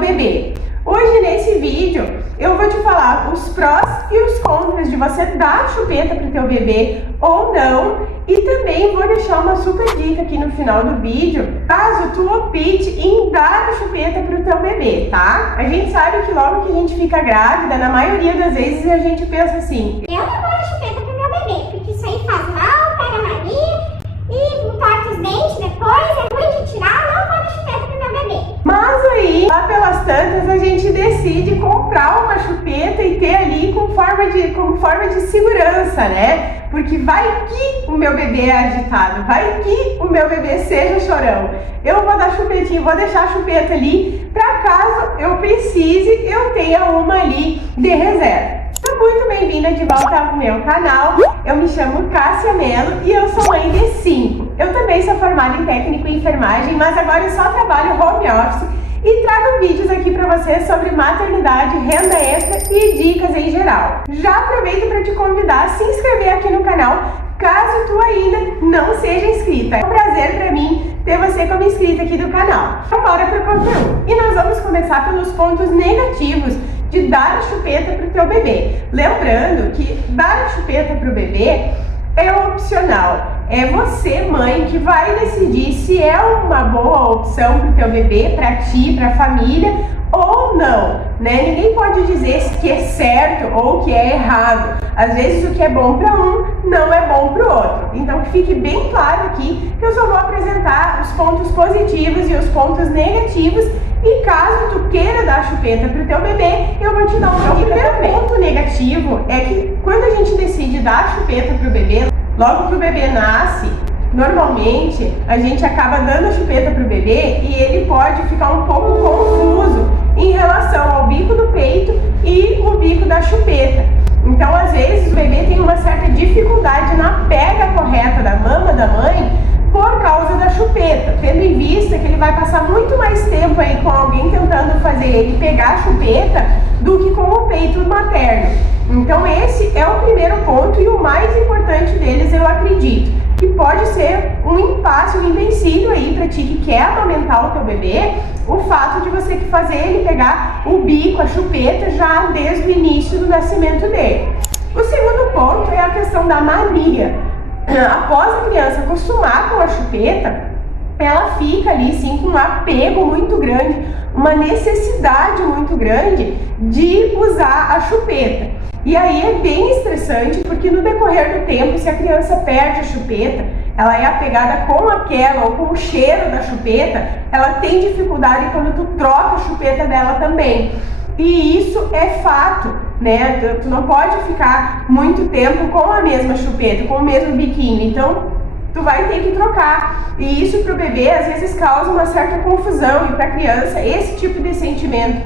bebê. Hoje nesse vídeo eu vou te falar os prós e os contras de você dar chupeta para o teu bebê ou não, e também vou deixar uma super dica aqui no final do vídeo, caso tu opte em dar a chupeta para o teu bebê, tá? A gente sabe que logo que a gente fica grávida, na maioria das vezes a gente pensa assim: eu não vou dar chupeta pro meu bebê, porque isso aí faz mal, pega mania e entorta os dentes depois, é ruim de tirar, não vou dar chupeta pro meu bebê. Mas aí, lá pelas tantas, a gente decide comprar uma chupeta e ter ali como forma de segurança, né? Porque vai que o meu bebê é agitado, vai que o meu bebê seja chorão. Eu vou dar chupetinha, vou deixar a chupeta ali, para caso eu precise, eu tenha uma ali de reserva. Seja muito bem-vinda de volta ao meu canal. Eu me chamo Cássia Mello e eu sou mãe de 5. Eu também sou formada em técnico em enfermagem, mas agora eu só trabalho home office e trago vídeos aqui para vocês sobre maternidade, renda extra e dicas em geral. Já aproveito para te convidar a se inscrever aqui no canal, caso tu ainda não seja inscrita. É um prazer para mim ter você como inscrita aqui do canal. Então bora pro conteúdo. E nós vamos começar pelos pontos negativos de dar a chupeta para o teu bebê. Lembrando que dar a chupeta para o bebê é opcional. É você, mãe, que vai decidir se é uma boa opção para o teu bebê, para ti, para a família ou não, né? Ninguém pode dizer que é certo ou que é errado. Às vezes o que é bom para um não é bom para o outro. Então que fique bem claro aqui que eu só vou apresentar os pontos positivos e os pontos negativos. E caso tu queira dar chupeta para o teu bebê, eu vou te dar uma dica. O primeiro ponto negativo é que quando a gente decide dar chupeta para o bebê, logo que o bebê nasce, normalmente a gente acaba dando a chupeta para o bebê e ele pode ficar um pouco confuso em relação ao bico do peito e o bico da chupeta. Então, às vezes, o bebê tem uma certa dificuldade na pega correta da mama da mãe por causa da chupeta, tendo em vista que ele vai passar muito mais tempo aí com alguém tentando fazer ele pegar a chupeta do que com o peito materno. Então esse é o primeiro ponto e o mais importante deles, eu acredito, que pode ser um impasse, um empecilho aí para ti que quer amamentar o teu bebê, o fato de você fazer ele pegar o bico, a chupeta, já desde o início do nascimento dele. O segundo ponto é a questão da mania. Após a criança acostumar com a chupeta, ela fica ali sim com um apego muito grande, uma necessidade muito grande de usar a chupeta. E aí é bem estressante, porque no decorrer do tempo, se a criança perde a chupeta, ela é apegada com aquela ou com o cheiro da chupeta, ela tem dificuldade quando tu troca a chupeta dela também. E isso é fato, né? Tu não pode ficar muito tempo com a mesma chupeta, com o mesmo biquinho, então tu vai ter que trocar. E isso para o bebê às vezes causa uma certa confusão, e para a criança esse tipo de sentimento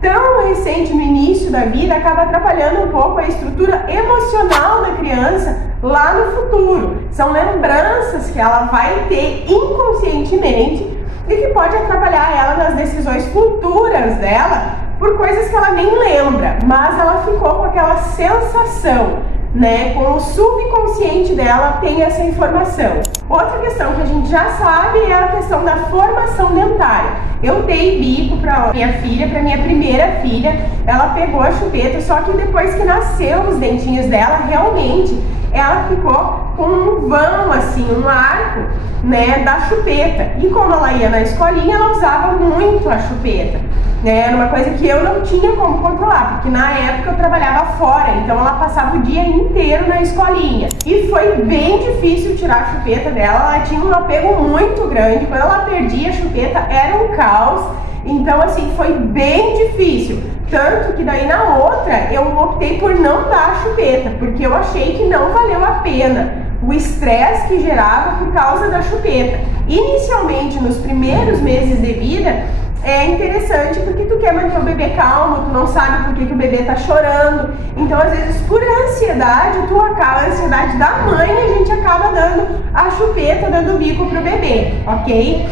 tão recente no início da vida acaba atrapalhando um pouco a estrutura emocional da criança lá no futuro. São lembranças que ela vai ter inconscientemente e que pode atrapalhar ela nas decisões futuras dela por coisas que ela nem lembra, mas ela ficou com aquela sensação, né? Com o subconsciente dela tem essa informação. Outra questão que a gente já sabe é a questão da formação dentária. Eu dei bico para minha filha, para minha primeira filha, ela pegou a chupeta, só que depois que nasceu os dentinhos dela, realmente ela ficou com um vão, assim, um arco, né, da chupeta. E como ela ia na escolinha, ela usava muito a chupeta, né? Era uma coisa que eu não tinha como controlar, porque na época eu trabalhava fora, então ela passava o dia inteiro na escolinha. E foi bem difícil tirar a chupeta dela, ela tinha um apego muito grande, quando ela perdia a chupeta era um caos, então assim, foi bem difícil. Tanto que daí na outra eu optei por não dar a chupeta, porque eu achei que não valeu a pena o estresse que gerava por causa da chupeta. Inicialmente, nos primeiros meses de vida, é interessante porque tu quer manter o bebê calmo, tu não sabe por que o bebê tá chorando. Então, às vezes, por ansiedade, a ansiedade da mãe, a gente acaba dando a chupeta, dando o bico pro bebê, ok?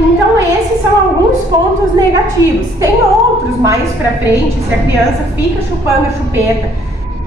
Então esses são alguns pontos negativos. Tem outros mais pra frente, se a criança fica chupando a chupeta,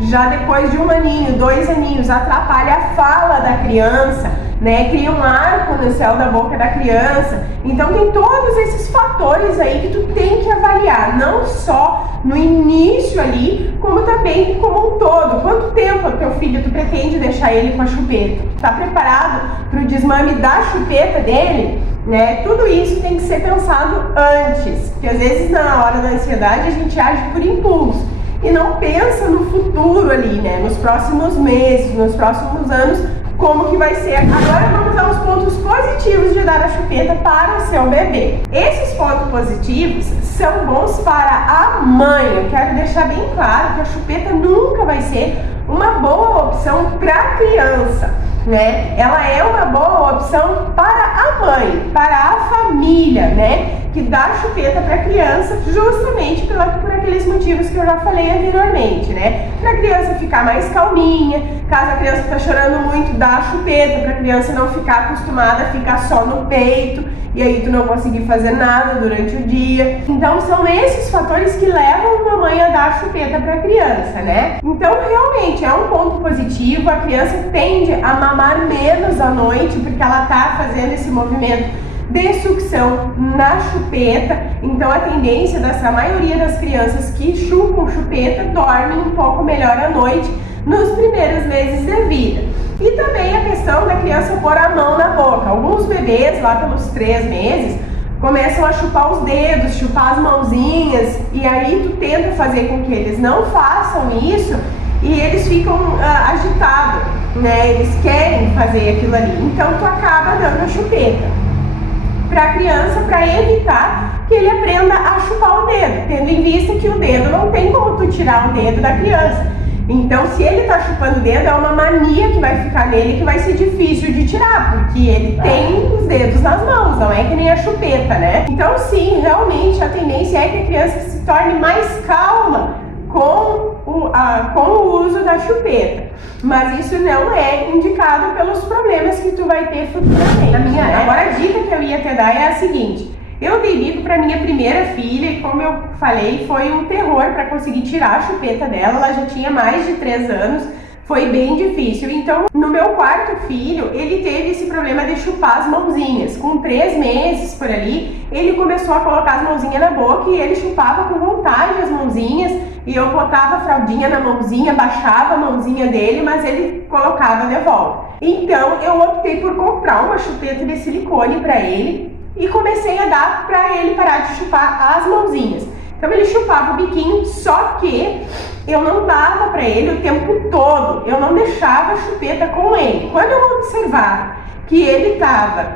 já depois de 1 aninho, 2 aninhos, atrapalha a fala da criança, né? Cria um arco no céu da boca da criança. Então tem todos esses fatores aí que tu tem que avaliar, não só no início ali, como também como um todo. Quanto tempo o teu filho tu pretende deixar ele com a chupeta? Tu tá preparado para o desmame da chupeta dele? Né? Tudo isso tem que ser pensado antes, porque às vezes na hora da ansiedade a gente age por impulso e não pensa no futuro ali, né? Nos próximos meses, nos próximos anos, como que vai ser. Agora vamos aos pontos positivos de dar a chupeta para o seu bebê. Esses pontos positivos são bons para a mãe. Eu quero deixar bem claro que a chupeta nunca vai ser uma boa opção para a criança, né? Ela é uma boa opção para a mãe, para a família, né? Que dá a chupeta para a criança justamente por aqueles motivos que eu já falei anteriormente, né? Para a criança ficar mais calminha, caso a criança está chorando muito, dá a chupeta para a criança não ficar acostumada a ficar só no peito e aí tu não conseguir fazer nada durante o dia. Então são esses fatores que levam uma mãe a dar a chupeta para a criança, né? Então realmente é um ponto positivo, a criança tende a mamar menos à noite porque ela tá fazendo esse movimento de sucção na chupeta. Então a tendência dessa maioria das crianças que chupam chupeta dormem um pouco melhor à noite nos primeiros meses de vida. E também a questão da criança pôr a mão na boca. Alguns bebês lá pelos 3 meses começam a chupar os dedos, chupar as mãozinhas, e aí tu tenta fazer com que eles não façam isso e eles ficam agitados, né? Eles querem fazer aquilo ali, então tu acaba dando a chupeta para a criança para evitar que ele aprenda a chupar o dedo, tendo em vista que o dedo não tem como tu tirar o dedo da criança. Então, se ele tá chupando o dedo, é uma mania que vai ficar nele que vai ser difícil de tirar, porque ele tem os dedos nas mãos, não é que nem a chupeta, né? Então, sim, realmente a tendência é que a criança se torne mais calma com o uso da chupeta, mas isso não é indicado pelos problemas que tu vai ter futuramente. Agora a dica que eu ia te dar é a seguinte: eu dei bico para minha primeira filha e, como eu falei, foi um terror para conseguir tirar a chupeta dela. Ela já tinha mais de 3 anos, foi bem difícil. Então, no meu quarto filho, ele teve esse problema de chupar as mãozinhas. Com 3 meses por ali, ele começou a colocar as mãozinhas na boca e ele chupava com vontade as mãozinhas. E eu botava a fraldinha na mãozinha, baixava a mãozinha dele, mas ele colocava de volta. Então, eu optei por comprar uma chupeta de silicone para ele e comecei a dar para ele parar de chupar as mãozinhas. Então ele chupava o biquinho, só que eu não dava para ele o tempo todo, eu não deixava a chupeta com ele. Quando eu observava que ele estava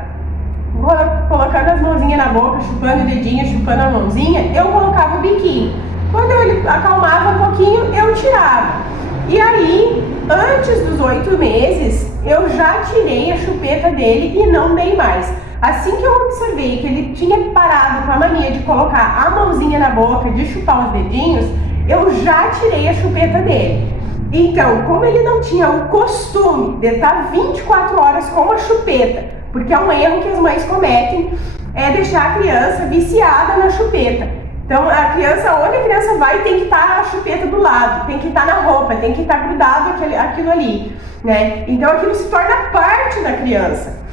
colocando as mãozinhas na boca, chupando o dedinho, chupando a mãozinha, eu colocava o biquinho. Quando ele acalmava um pouquinho, eu tirava. E aí, antes dos 8 meses, eu já tirei a chupeta dele e não dei mais. Assim que eu observei que ele tinha parado com a mania de colocar a mãozinha na boca, de chupar os dedinhos, eu já tirei a chupeta dele. Então, como ele não tinha o costume de estar 24 horas com a chupeta, porque é um erro que as mães cometem, é deixar a criança viciada na chupeta. Então, a criança, onde a criança vai, tem que estar a chupeta do lado, tem que estar na roupa, tem que estar grudado aquilo ali, né? Então, aquilo se torna parte da criança.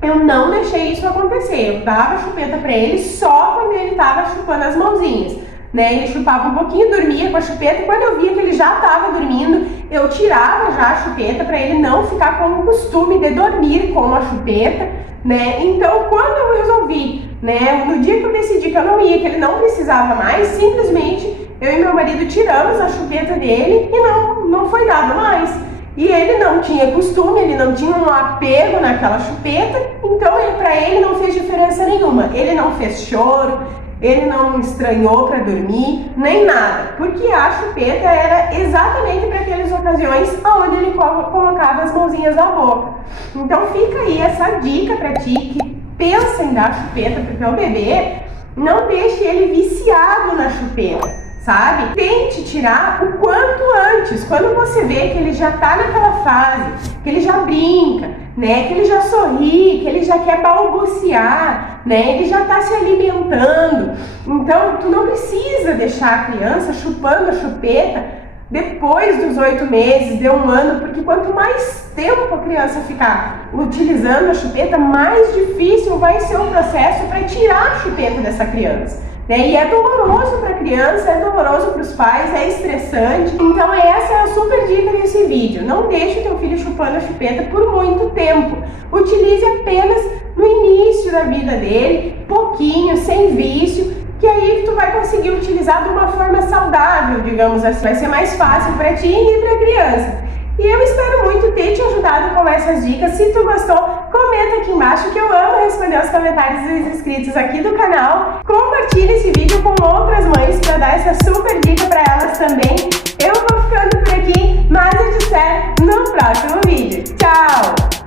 Eu não deixei isso acontecer, eu dava a chupeta para ele só quando ele estava chupando as mãozinhas, né? Ele chupava um pouquinho, dormia com a chupeta, e quando eu via que ele já estava dormindo, eu tirava já a chupeta para ele não ficar com o costume de dormir com a chupeta, né? Então, quando eu resolvi, né, no dia que eu decidi que eu não ia, que ele não precisava mais, simplesmente eu e meu marido tiramos a chupeta dele e não foi dado mais. E ele não tinha costume, ele não tinha um apego naquela chupeta, então para ele não fez diferença nenhuma. Ele não fez choro, ele não estranhou para dormir, nem nada, porque a chupeta era exatamente para aquelas ocasiões onde ele colocava as mãozinhas na boca. Então fica aí essa dica para ti que pensa em dar chupeta para o teu bebê, não deixe ele viciado na chupeta. Sabe? Tente tirar o quanto antes, quando você vê que ele já tá naquela fase, que ele já brinca, né? Que ele já sorri, que ele já quer balbuciar, né? Ele já tá se alimentando. Então, tu não precisa deixar a criança chupando a chupeta depois dos 8 meses, de 1 ano, porque quanto mais tempo a criança ficar utilizando a chupeta, mais difícil vai ser o processo para tirar a chupeta dessa criança. E é doloroso para a criança, é doloroso para os pais, é estressante. Então essa é a super dica desse vídeo. Não deixe o teu filho chupando a chupeta por muito tempo. Utilize apenas no início da vida dele, pouquinho, sem vício, que aí tu vai conseguir utilizar de uma forma saudável, digamos assim. Vai ser mais fácil para ti e para a criança. E eu espero muito ter te ajudado com essas dicas. Se tu gostou, comenta aqui embaixo, que eu amo responder os comentários dos inscritos aqui do canal. Compartilhe esse vídeo com outras mães para dar essa super dica para elas também. Eu vou ficando por aqui, mas eu te espero no próximo vídeo. Tchau!